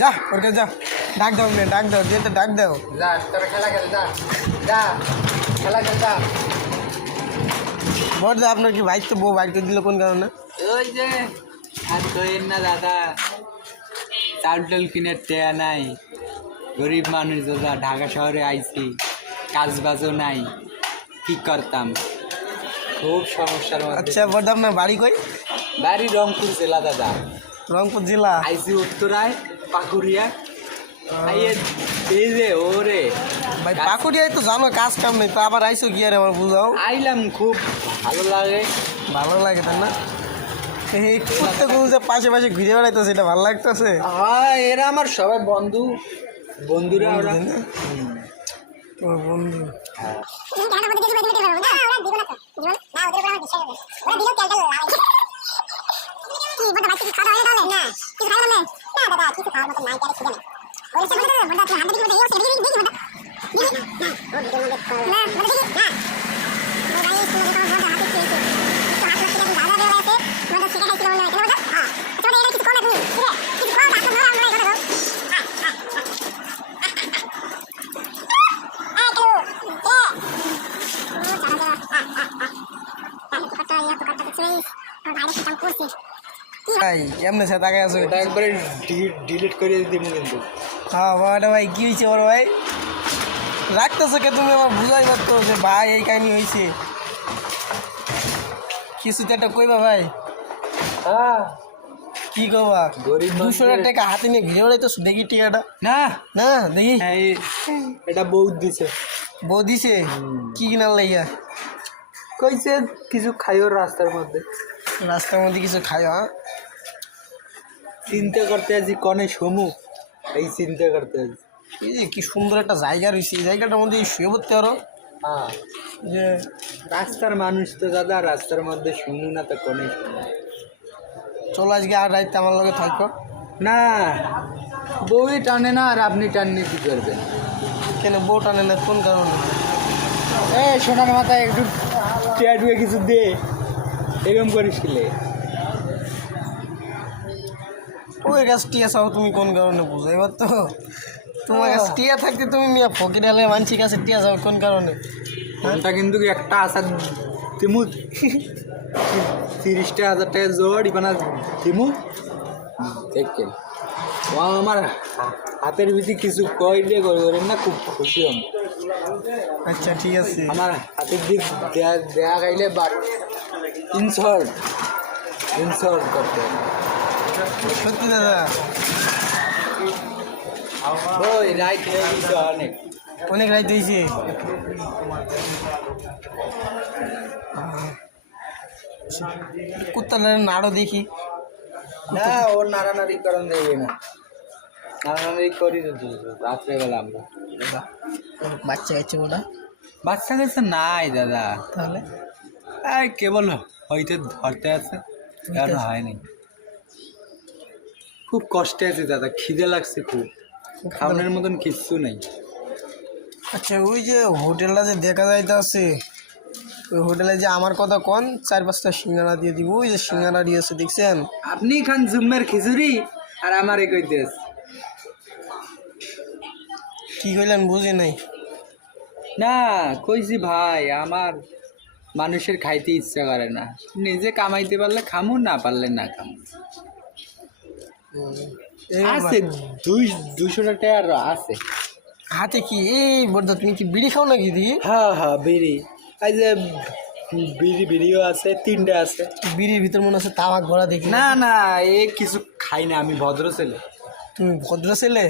যা ওর কাছে যা, ডাক দাও মেয়ে, ডাক দাও, দিয়ে তো ডাক দাও। যা তোর খেলা খেল, যা যা খেলা খেল যা। বড়দা আপনার কি বাইক তো বউ বাইকটা দিল কোন কারণে? ওই যে আর কইেন না দাদা, চাল টাল কিনে টেয়া নাই, গরিব মানুষ দাদা, ঢাকা শহরে আইছি, কাজ বাজও নাই, কি করতাম, খুব সমস্যার মধ্যে। আচ্ছা বড়দা আপনার বাড়ি কই? বাড়ি রংপুর জেলা দাদা। রংপুর জেলা? আইসি উত্তরায় পাকুড়িয়া। এই যে ওরে ভাই পাকুড়িয়ায় তো জানো কাজ কাম নেই, তো আবার আইসো কি আর আমার বুঝাও। আইলাম, খুব ভালো লাগে। ভালো লাগে তাই না? এই করতে কোনো যে পাশে পাশে ঘুরে বেড়াইতো সেটা ভালো লাগতেছে। হ্যাঁ, এরা আমার সবাই বন্ধুরা ওরা। তোর বন্ধু এমনি সে তাকে আছে। ওটা একবারে ডিলিট করে দিব কিন্তু। হ্যাঁ বাবাটা ভাই কি হয়েছে বড় ভাই? রাখতেছো কে তুমি? আমার বুঝাই পারতো যে ভাই এই কাহিনী হয়েছে, কিছু তো একটা কইবা ভাই। হ্যাঁ, কি কবা? গরিব 200 টাকা হাতে নিয়ে ঘিরে বেড়াইতেছো, দেখি টিকাটা। না না দেখি। এটা বহুত দিছে। বউ দিছে? কি কিনার লাইয়া? কইছে কিছু খাইও রাস্তার মধ্যে। রাস্তার মধ্যে কিছু খাই? হ্যাঁ, চিন্তা করতে আছি কনে সমু, এই চিন্তা করতে আছি। এই যে কি সুন্দর একটা জায়গা রয়েছে, এই জায়গাটার মধ্যে শুয়ে পড়তে পারো। হ্যাঁ, যে রাস্তার মানুষ তো দাদা, রাস্তার মধ্যে শুনু না তো কনে শুনু। চলো আজকে আর রাইতে আমার লগে থাকো। না, বউই টানে না, আর আপনি টানলে কি করবেন? কেন বউ টানে না কোন কারণে? সোনার মাথায় একটু টিয়া টুয়ে কিছু দে, এরকম করিস কিলে। ওই গাছ টিয়া চাও তুমি কোন কারণে? বুঝো এবার তো, তোমার কাছে টিয়া থাকতে তুমি মিয়া ফকির আলে মানসির কাছে টিয়া চাও কোন কারণে? ওটা কিন্তু একটা আশা তিমু 30,000 টাকা জোড়ি বানা তিমু দেখেন। ও আমার হাতের ভিতরে কিছু কইলে করেন না, খুব খুশি হম। আচ্ছা ঠিক আছে। আমার হাতের দিক দেয়া গাইলে বাট ইনসল্ট করতে হবে। সত্যি দাদা? ওই রাইট হয়ে গেছে অনেক। অনেক রাইত হয়েছে। কুত্তার নাড়ো দেখি। না, ওর নাড়ানাড়ি করেন দেবে না, নাড়ানাড়ি করি রাত্রেবেলা আমরা। বাচ্চা গেছে ওটা? বাচ্চা কাছে নাই দাদা, তাহলে কেবল হইতে ধরতে আছে, কারণ হয়নি। খুব কষ্টে আছে দাদা, খিদে লাগছে খুব, খাওয়ানোর মতন কিচ্ছু নেই। আচ্ছা ওই যে হোটেলটা যে দেখা যাইতে আছে, ওই হোটেলে যে আমার কথা কোন 4-5টা সিঙ্গারা দিয়ে দিব, ওই যে সিঙ্গারা দিয়েছে দেখছেন? আপনি খান জুম্মের খিচুড়ি আর আমারে কইতে আছে। কি কইলেন বুঝি নাই। না, কইছি ভাই, আমার মানুষের খাইতে ইচ্ছা করে না, নিজে কামাইতে পারলে খামু, না পারলে না খামু। আছে 200 টাকা আছে হাতে। কি এই বড়দা তুমি কি বিড়ি খাও নাকি দি? হ্যাঁ হ্যাঁ, বিড়ি। এই যে বিড়িও আছে, 3টে আছে। বিড়ির ভিতর মনে আছে তামাক ভরা দেখি। না না, কিছু খাই না, আমি ভদ্র ছেলে। তুমি ভদ্র ছেলে?